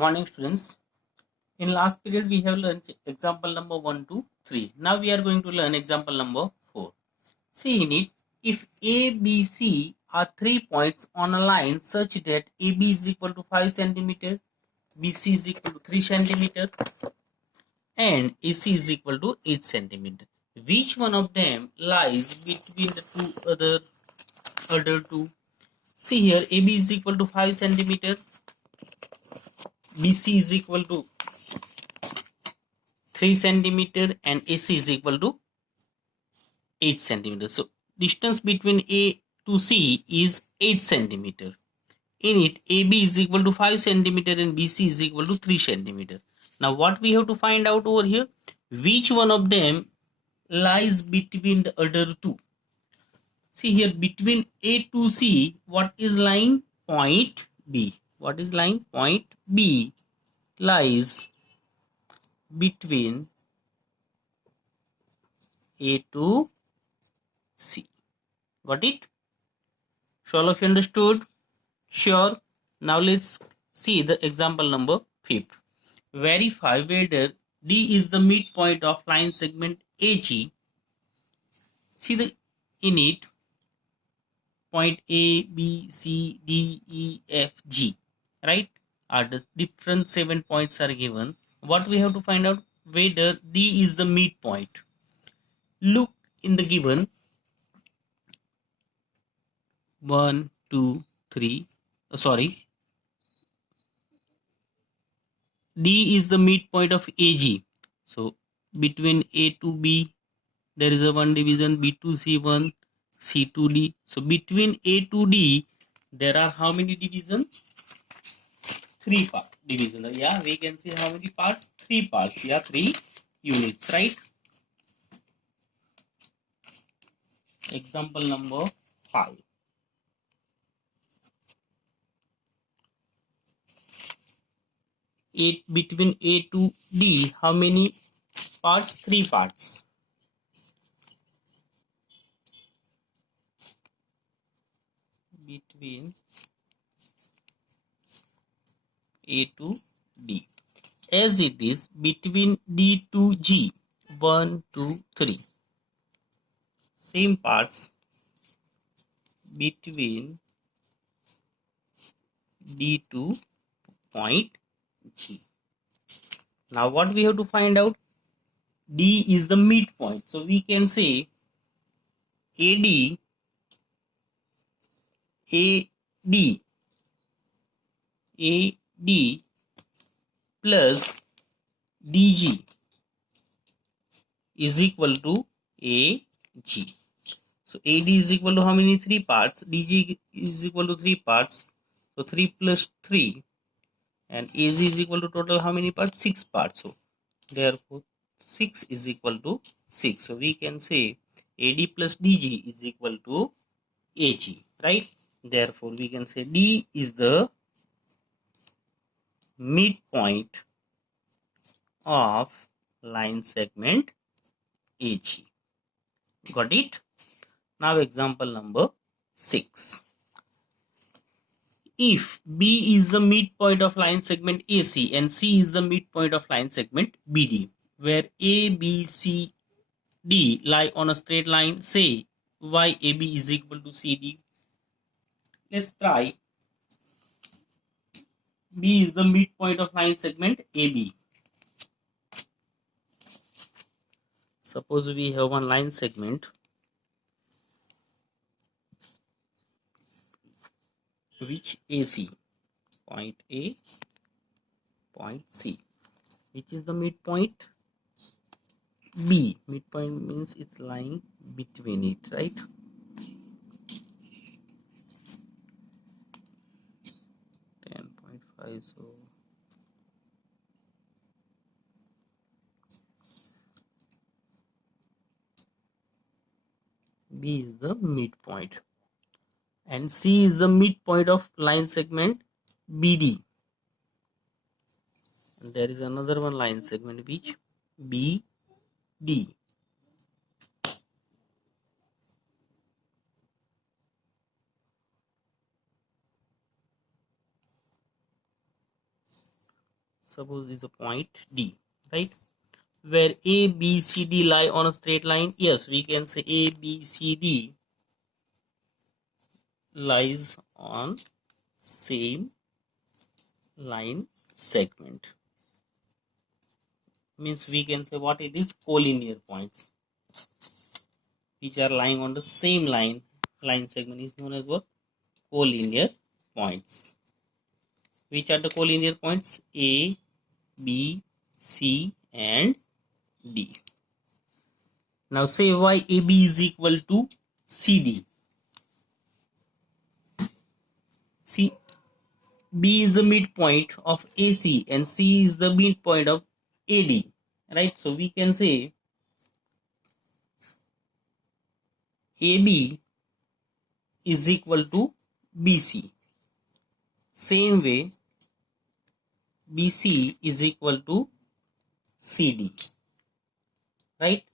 Morning students. In last period we have learned example number 1 to 3. Now we are going to learn example number 4. See in it, if A, B, C are 3 points on a line such that AB is equal to 5 centimeter, BC is equal to 3 centimeter and AC is equal to 8 centimeter. Which one of them lies between the other two? See here, AB is equal to 5 centimeter, BC is equal to 3 centimeter and AC is equal to 8 centimeter. So distance between A to C is 8 centimeter. In it, AB is equal to 5 centimeter and BC is equal to 3 centimeter. Now what we have to find out over here, which one of them lies between the other two. See here, between A to C, what is lying? Point B. What is lying? Point B lies between A to C. Got it? So all of you understood? Sure. Now let's see the example number 5. Verify whether D is the midpoint of line segment AG. See the in it, point A, B, C, D, E, F, G, right? Are the different 7 points are given. What we have to find out whether D is the midpoint. Look in the given 1, 2, 3. D is the midpoint of AG. So between A to B, there is a one division, B to C, 1, C to D. So between A to D, there are how many divisions? 3 part division. Yeah, we can see how many parts? 3 parts. Yeah, 3 units, right? Example number 5. Between A to D, how many parts? 3 parts. Between A to D. As it is between D to G, 1, 2, 3. Same parts between D to point G. Now what we have to find out? D is the midpoint. So we can say AD, AD, AD plus DG is equal to AG. So AD is equal to how many? 3 parts. DG is equal to 3 parts. So 3 plus 3 and AG is equal to total how many parts? 6 parts. So therefore 6 is equal to 6. So we can say AD plus DG is equal to AG, right? Therefore we can say D is the midpoint of line segment AG. Got it? Now example number 6. If B is the midpoint of line segment AC and C is the midpoint of line segment BD, where A, B, C, D lie on a straight line, say YAB is equal to CD. Let's try. B is the midpoint of line segment AB. Suppose we have one line segment which AC, point A, point C, which is the midpoint B. Midpoint means it's lying between it, right? So B is the midpoint and C is the midpoint of line segment BD. And there is another one line segment which BD. suppose is a point D, right? Where A, B, C, D lie on a straight line. Yes, we can say A, B, C, D lies on same line segment. Means we can say what it is, collinear points which are lying on the same line segment is known as what? Collinear points. Which are the collinear points? A, B, C and D. Now say why AB is equal to CD. See, B is the midpoint of AC and C is the midpoint of AD, right? So we can say AB is equal to BC. Same way, BC is equal to CD, right?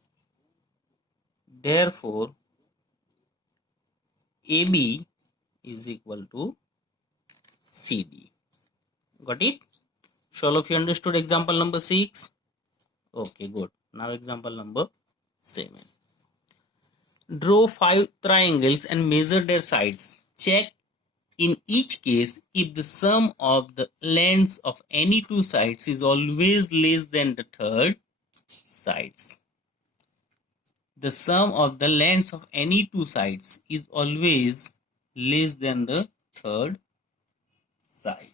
Therefore, AB is equal to CD. Got it? So all of you understood example number 6? Okay, good. Now example number 7. Draw 5 triangles and measure their sides. Check in each case if the sum of the lengths of any two sides is always less than the third sides. The sum of the lengths of any two sides is always less than the third side.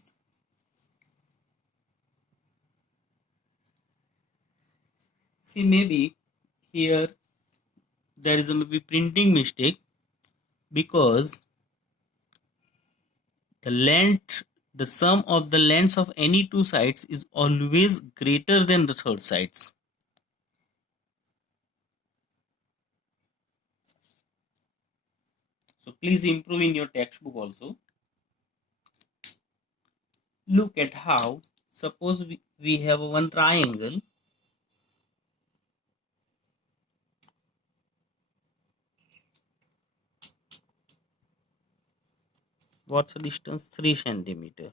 See, maybe here there is a maybe printing mistake, because the sum of the lengths of any two sides is always greater than the third sides. So please improve in your textbook also. Look at how, suppose we have one triangle. What's the distance? 3 centimeter.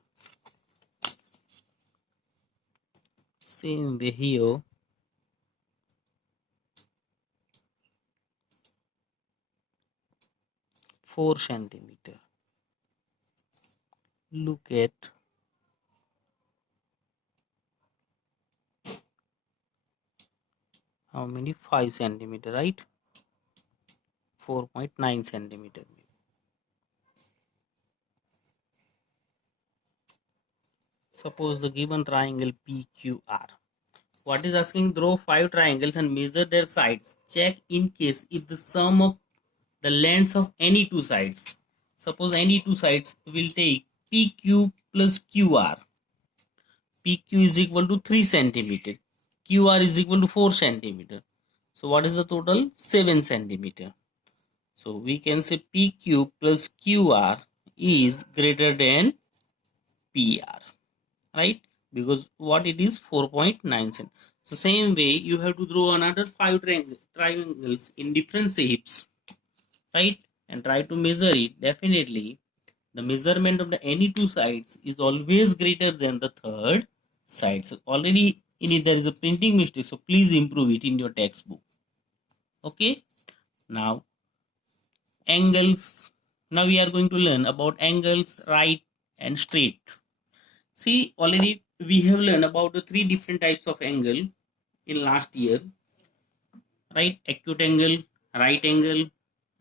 Same way here. Four centimeter. Look at how many? 5 centimeter, right? 4.9 centimeter. Suppose the given triangle PQR. What is asking? Draw 5 triangles and measure their sides. Check in case if the sum of the lengths of any two sides. Suppose any two sides will take PQ plus QR. PQ is equal to 3 centimeter. QR is equal to 4 centimeter. So what is the total? 7 centimeter. So we can say PQ plus QR is greater than PR, right? Because what it is, 4.9 cent. So same way you have to draw another 5 triangles in different shapes, right? And try to measure it. Definitely the measurement of the any two sides is always greater than the third side. So already in it there is a printing mistake, so please improve it in your textbook. Okay, now angles. Now we are going to learn about angles, right and straight. See, already we have learned about the 3 different types of angle in last year, right? Acute angle, right angle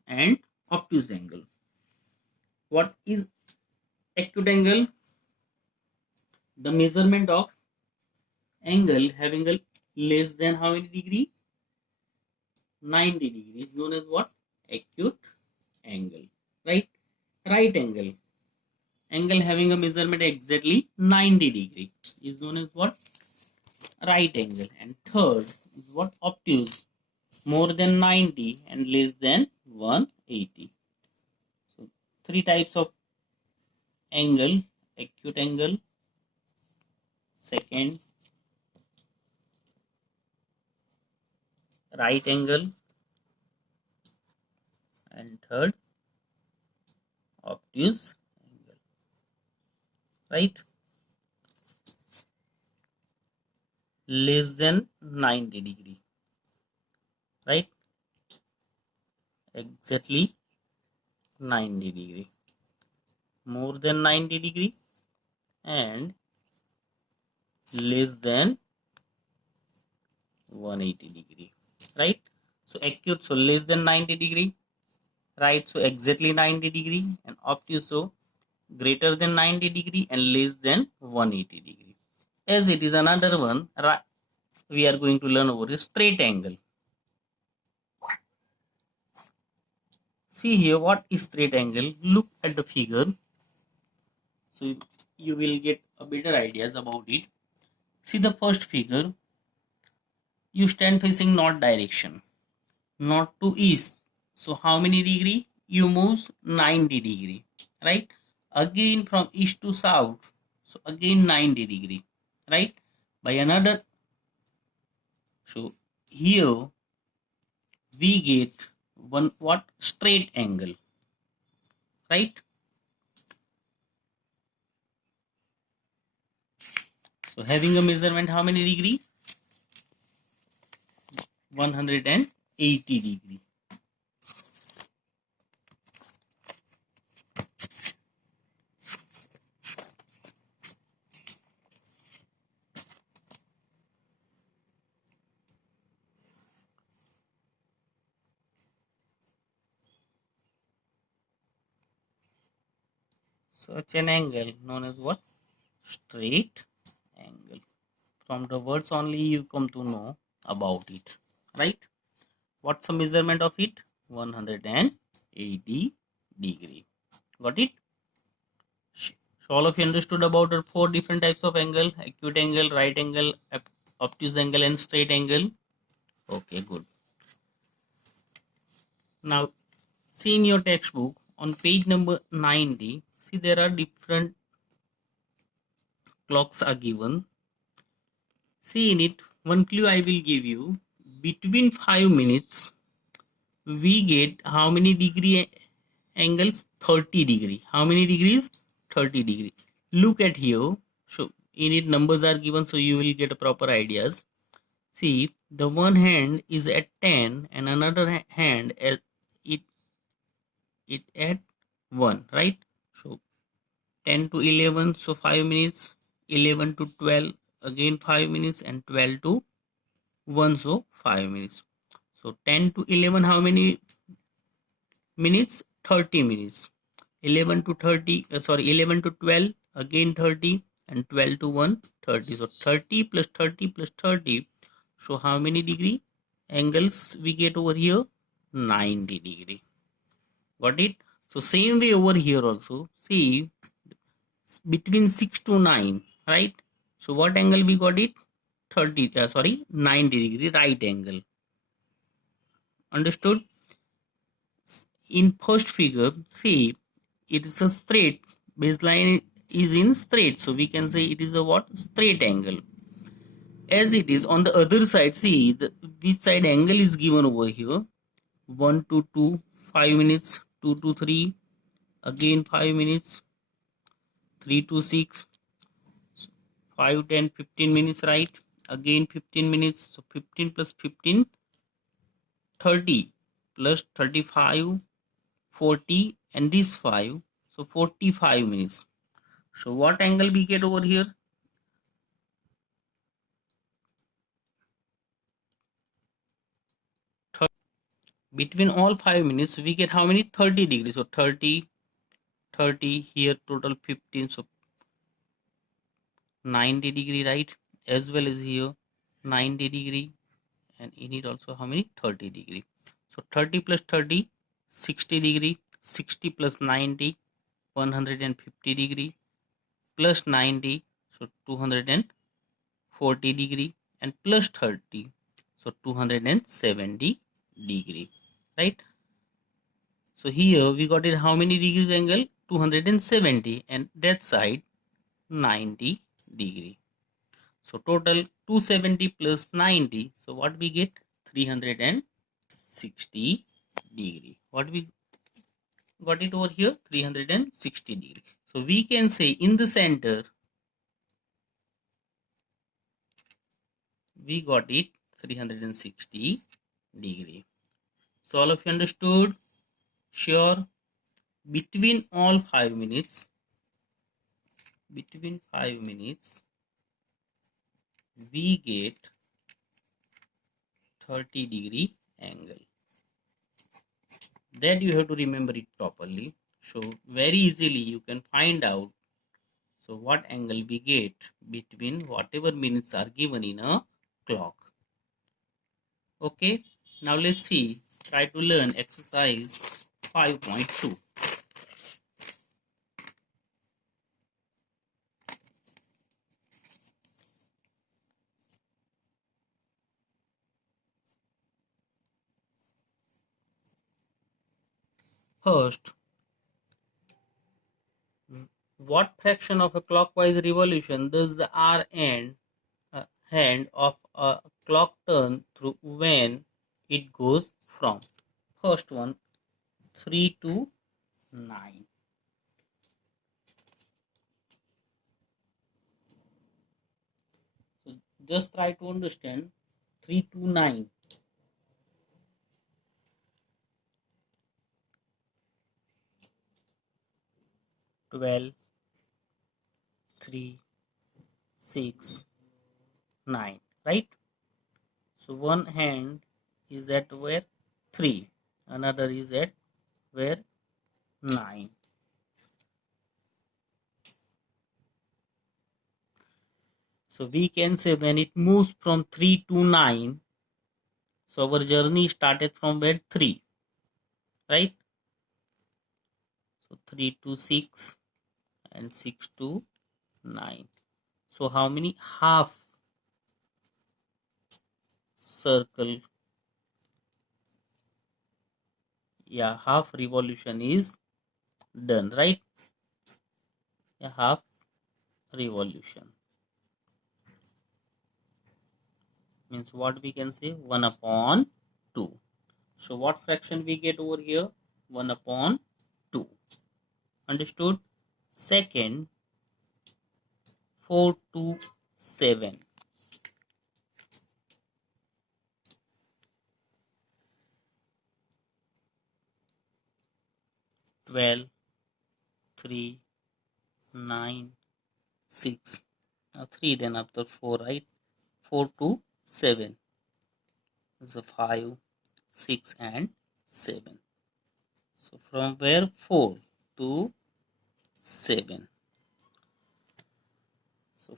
and obtuse angle. What is acute angle? The measurement of angle having a less than how many degree? 90 degrees, known as what? Acute angle, right? Right angle, angle having a measurement exactly 90 degree is known as what? Right angle. And third is what? Obtuse, more than 90 and less than 180. So 3 types of angle: acute angle, second right angle, and third obtuse angle, right? less than 90 degree, right? Exactly 90 degree, more than 90 degree, and less than 180 degree, right? So acute, so less than 90 degree, right? So exactly 90 degree, and obtuse, so greater than 90 degree and less than 180 degree. As it is another one, we are going to learn over a straight angle. See here, what is straight angle? Look at the figure, so you will get a better ideas about it. See the first figure, you stand facing north direction, north to east. So how many degree? You move 90 degree, right? Again from east to south, so again 90 degree, right? By another, so here we get one what? Straight angle, right? So having a measurement, how many degree? 180 degree. Such an angle known as what? Straight angle. From the words only you come to know about it, right? What's the measurement of it? 180 degree. Got it? So all of you understood about the four different types of angle: acute angle, right angle, obtuse angle, and straight angle. Okay, good. Now, see in your textbook on page number 90, see there are different clocks are given. See in it, one clue I will give you. Between 5 minutes, we get how many degree angles? 30 degree. How many degrees? 30 degree. Look at here. So in it numbers are given, so you will get a proper ideas. See, the one hand is at 10 and another hand at it at 1, right? So 10 to 11, so 5 minutes. 11 to 12, again 5 minutes, and 12 to 1, so 5 minutes. So 10 to 11, how many minutes? 30 minutes. 11 to 30, 11 to 12, again 30, and 12 to 1, 30. So 30 plus 30 plus 30. So how many degree angles we get over here? 90 degree. Got it? So same way over here also. See, between 6 to 9, right? So what angle we got it? 90 degree right angle. Understood? In first figure, see, it is a straight, baseline is in straight, so we can say it is a what? Straight angle. As it is on the other side, see which side angle is given over here. 1 to 2, 5 minutes, 2 to 3, again 5 minutes, 3 to 6, 5, 10, 15 minutes, right? Again 15 minutes, so 15 plus 15, 30 plus 35, 40, and this 5, so 45 minutes. So what angle we get over here? Between all 5 minutes we get how many? 30 degrees. So 30, 30 here, total 15, so 90 degree, right? As well as here 90 degree, and in it also how many? 30 degree. So 30 plus 30, 60 degree. 60 plus 90, 150 degree, plus 90, so 240 degree, and plus 30, so 270 degree, right? So here we got it how many degrees angle? 270, and that side 90 degree. So total 270 plus 90, so what we get? 360 degree. What we got it over here? 360 degree. So we can say in the center, we got it 360 degree. So all of you understood? Sure. Between all 5 minutes, we get 30-degree angle. That you have to remember it properly. So very easily you can find out. So what angle we get between whatever minutes are given in a clock. Okay. Now let's see. Try to learn exercise 5.2. First, what fraction of a clockwise revolution does the R hand of a clock turn through when it goes from? First one, 3 to 9. So just try to understand 3 to 9. 12, 3, 6, 9, right? So one hand is at where 3, another is at where 9. So we can say when it moves from 3 to 9, so our journey started from where 3, right? So 3 to 6 and 6 to 9. So how many half circle? Yeah, half revolution is done, right? Yeah, half revolution means what we can say 1 upon 2. So what fraction we get over here? 1 upon 2. Understood? Second, 4 to 7. 12, 3, 9, 6. Now 3 then after 4, right? 4 to 7. So 5, 6 and 7. So from where 4 to 7. So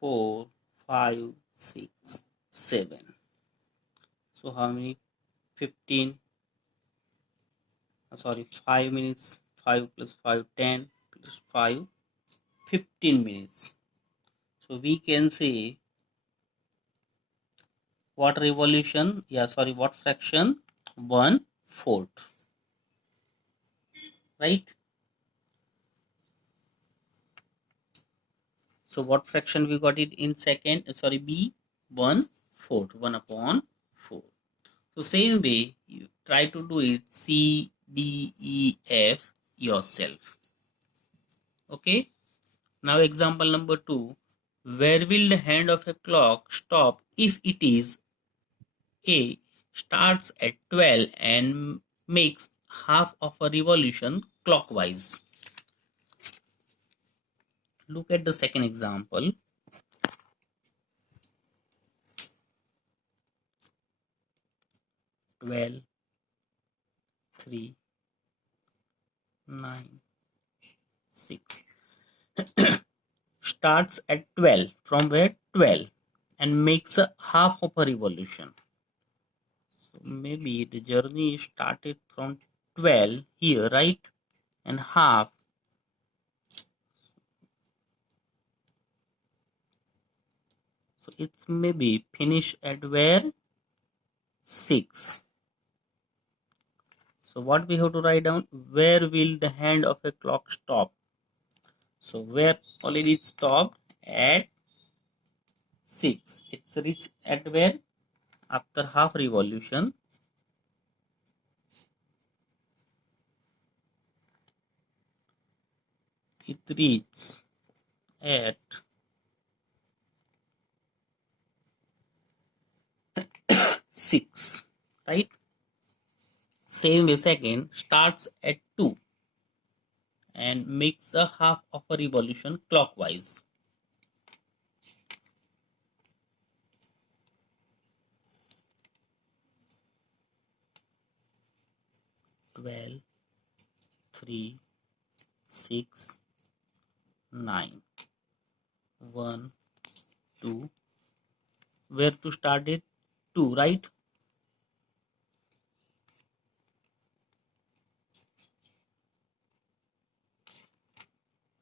4, 5, 6, 7. So how many? 15. Sorry, 5 minutes. 5 plus 5, 10 plus 5, 15 minutes. So we can say what revolution? Yeah, sorry, what fraction? 1/4. Right? So what fraction we got it in second? Sorry, B, 1/4. 1 upon 4. So same way, you try to do it C, D, E, F yourself. Okay. Now example number 2. Where will the hand of a clock stop if it is A starts at 12 and makes half of a revolution clockwise? Look at the second example. 12, 3, 9, 6. Starts at 12, from where 12, and makes a half of a revolution. So maybe the journey started from 12 here, right? And half. So it's maybe finish at where 6. So what we have to write down? Where will the hand of a clock stop? So where already it stopped at 6. It's reached at where? After half revolution. It reaches at 6, right? Same way second starts at 2 and makes a half of a revolution clockwise. 12, 3, 6, 9, 1, 2. Where to start it? 2, right?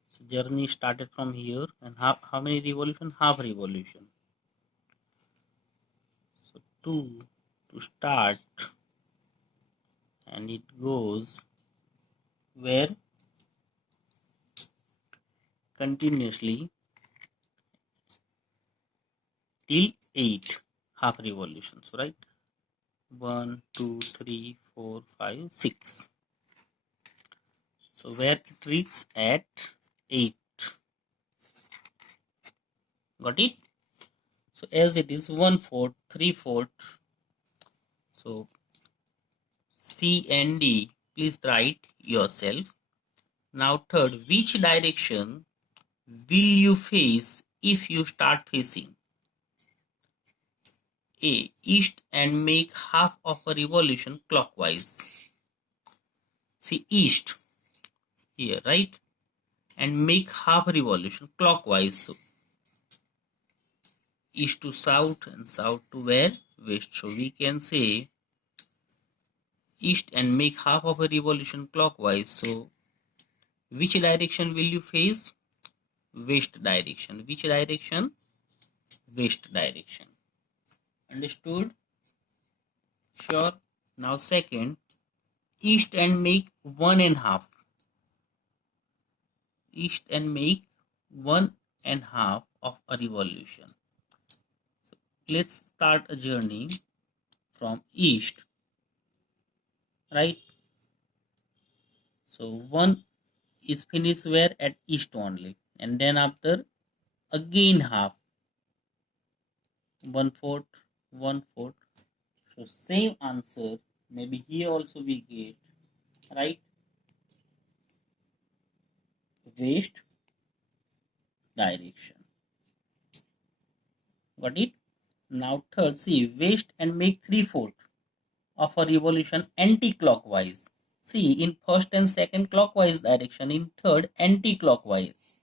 So journey started from here, and how many revolution? Half revolution. So 2 to start, and it goes where? Continuously till 8 half revolutions, right? 1, 2, 3, 4, 5, 6. So where it reaches at 8. Got it? So as it is 1/4, 3/4. So C and D, please write yourself. Now third, which direction will you face if you start facing? A. East and make half of a revolution clockwise. See east here, right? And make half a revolution clockwise. So east to south and south to where? West. So we can say east and make half of a revolution clockwise. So which direction will you face? West direction. Which direction? West direction. Understood? Sure. Now second, east and make 1.5. East and make 1.5 of a revolution. So let's start a journey from east, right? So 1 is finished where? At east only, and then after again half, 1/4, 1/4. So same answer, maybe here also we get, right? West direction. Got it? Now third, see west and make 3/4 of a revolution anti-clockwise. See in first and second clockwise direction, in third anti-clockwise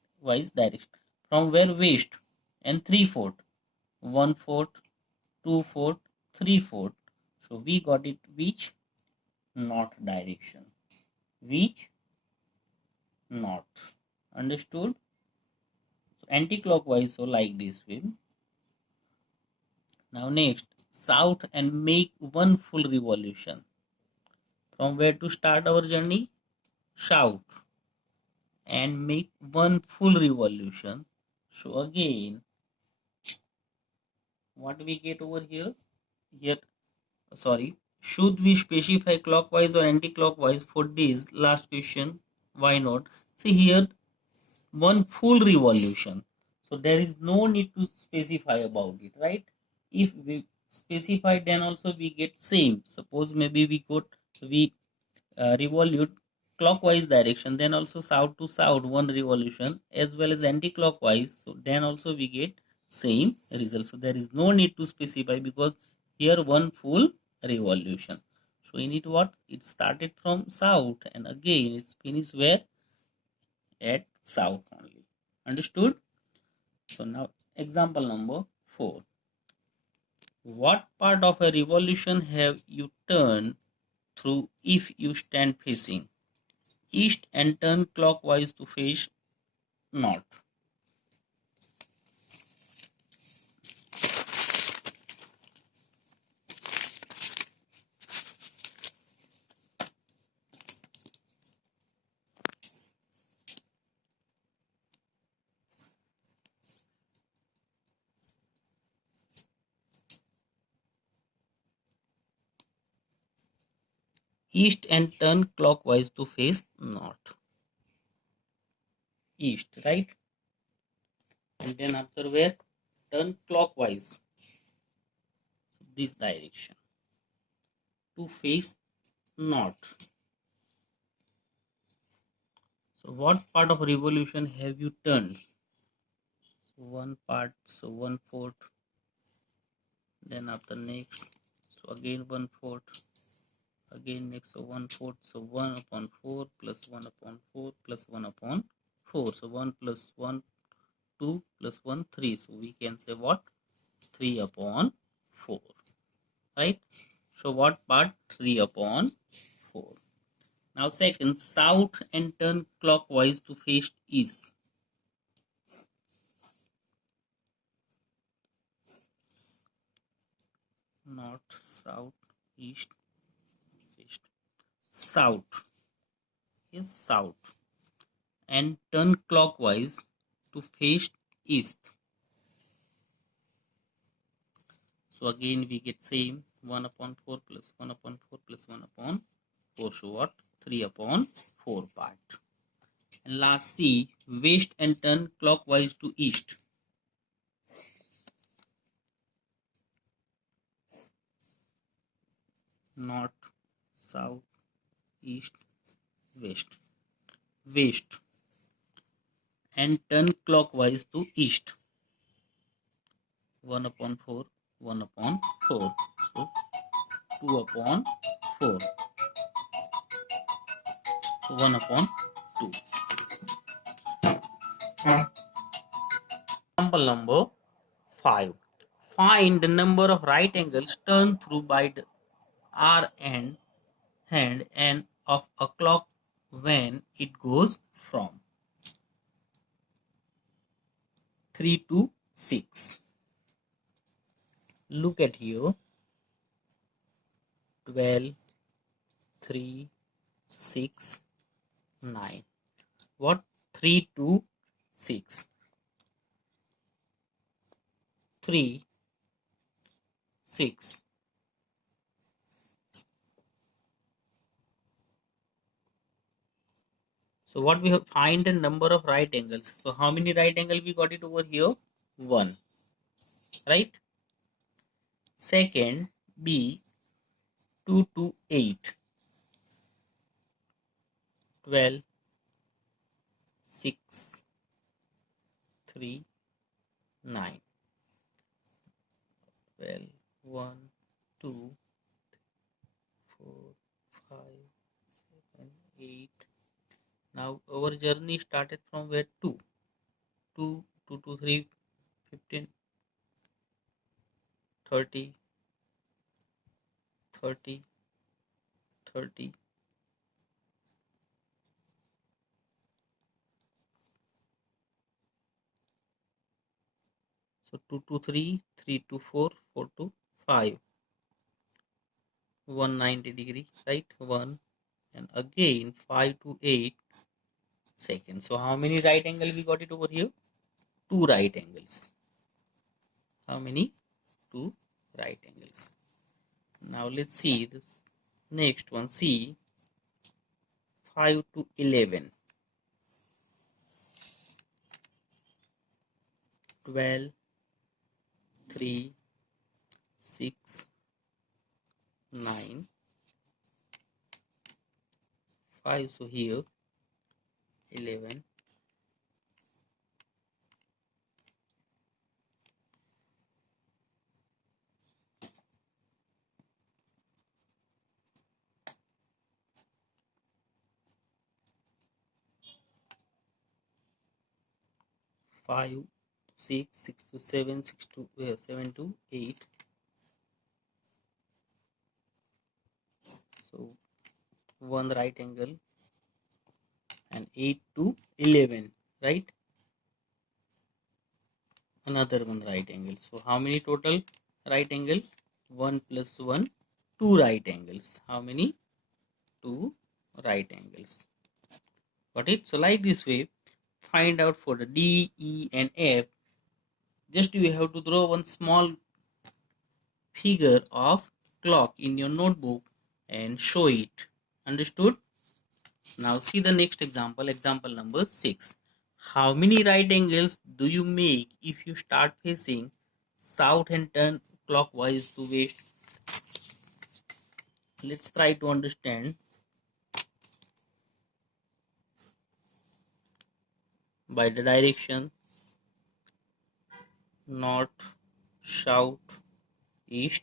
direction. From where? West, and 3/4, 1/4, 2/4, 3/4. So we got it which? North direction. Which? North. Understood? So anti-clockwise, so like this way. Now next, south and make one full revolution. From where to start our journey? South, and make one full revolution. So again, what we get over here? Here, sorry, should we specify clockwise or anti-clockwise for this last question? Why not? See here, one full revolution. So there is no need to specify about it, right? If we specify, then also we get same. Suppose maybe we revolute clockwise direction, then also south to south one revolution, as well as anti-clockwise, so then also we get same result. So there is no need to specify because here one full revolution. So in it what? It started from south and again it's finished where? At south only. Understood? So now example number 4. What part of a revolution have you turned through if you stand facing east and turn clockwise to face north? East and turn clockwise to face north. East, right? And then after where? Turn clockwise, this direction. to face north. So what part of revolution have you turned? One part, so 1/4. Then after next, so again 1/4. Again next, so 1/4. So 1/4 plus 1/4 plus 1/4. So 1 plus 1, 2 plus 1, 3. So we can say what? 3/4. Right? So what part? 3/4. Now second, south and turn clockwise to face east. North, south, east, west. South is south. And turn clockwise to face east. So again we get same 1/4 plus 1/4 plus 1/4. So what? 3/4 part. And last C, west and turn clockwise to east. North, south, east, west. West and turn clockwise to east. 1/4, 1/4. So 2/4. So 1/2. Example number 5. Find the number of right angles turned through by the R and hand and of a clock when it goes from 3 to 6. Look at here. 12, 3, 6, 9. What? 3 to 6. 3, 6. So what we have, find the number of right angles. So how many right angles we got it over here? 1. Right? Second, B, 2 to 8. 12, 6, 3, 9. 12, 1, 2, 4, 5, 7, 8. Now our journey started from where? 2. 2, 2 to 3, 15, 30, 30, 30. So 2 to 3, 3 to 4, 4 to 5. 190 degree, right? 1. And again 5 to 8 seconds. So how many right angle we got it over here? 2 right angles. How many? 2 right angles. Now let's see this next one. See 5 to 11. 12, 3, 6, 9, 5. So here 11. 5, 6, 6 to 7, 6 to 7 to 8. So one right angle and 8 to 11, right? Another one right angle. So how many total right angle? 1 plus 1, 2 right angles. How many? 2 right angles. Got it? So like this way, find out for the D, E and F. Just you have to draw one small figure of clock in your notebook and show it. Understood? Now see the next example, example number 6. How many right angles do you make if you start facing south and turn clockwise to west? let's try to understand by the direction north, south, east,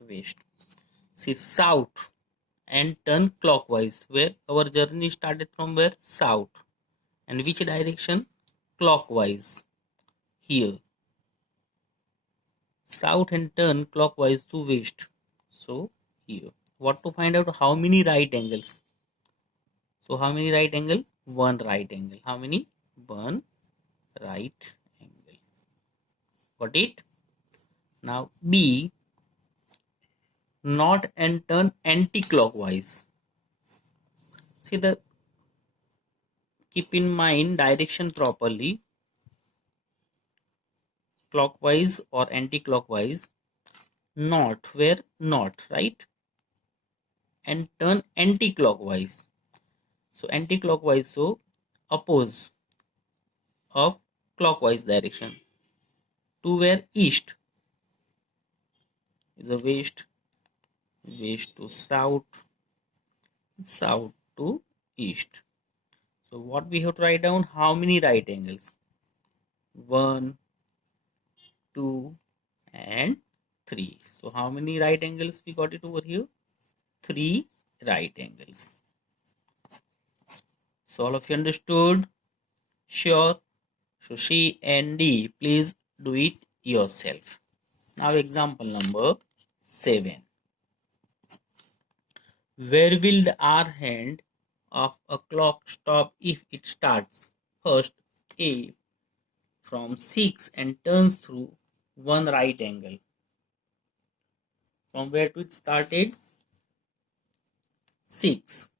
west. See south and turn clockwise, where our journey started from where? South. And which direction? Clockwise. Here. South and turn clockwise to west. So here. What to find out? How many right angles? So how many right angle? One right angle. How many? One right angle. Got it? Now B, not and turn anti-clockwise. See the, keep in mind direction properly. Clockwise or anti-clockwise. Not, where? Not, right? And turn anti-clockwise. So anti-clockwise, so oppose of clockwise direction. To where? East. Is a west. West to south. South to east. So what we have to write down? How many right angles? 1, 2, and 3. So how many right angles we got it over here? 3 right angles. So all of you understood? Sure. So C and D, please do it yourself. Now example number 7. Where will the hour hand of a clock stop if it starts first A from 6 and turns through one right angle? From where to it started? 6,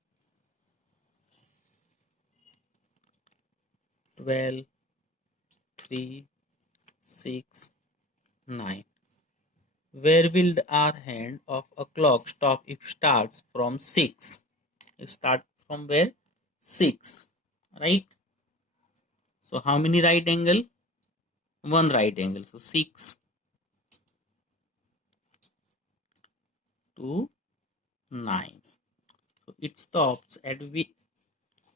12, 3, 6, 9. Where will the hour hand of a clock stop if it starts from 6? It start from where? 6, right? So how many right angle? One right angle. So 6 to 9. So it stops at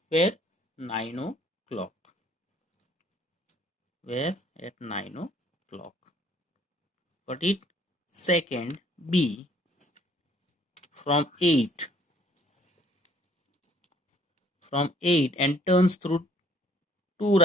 where? 9 o'clock. Where? At 9 o'clock. Got it? Second, B, from 8 and turns through two